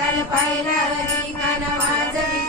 तल पाहिला कान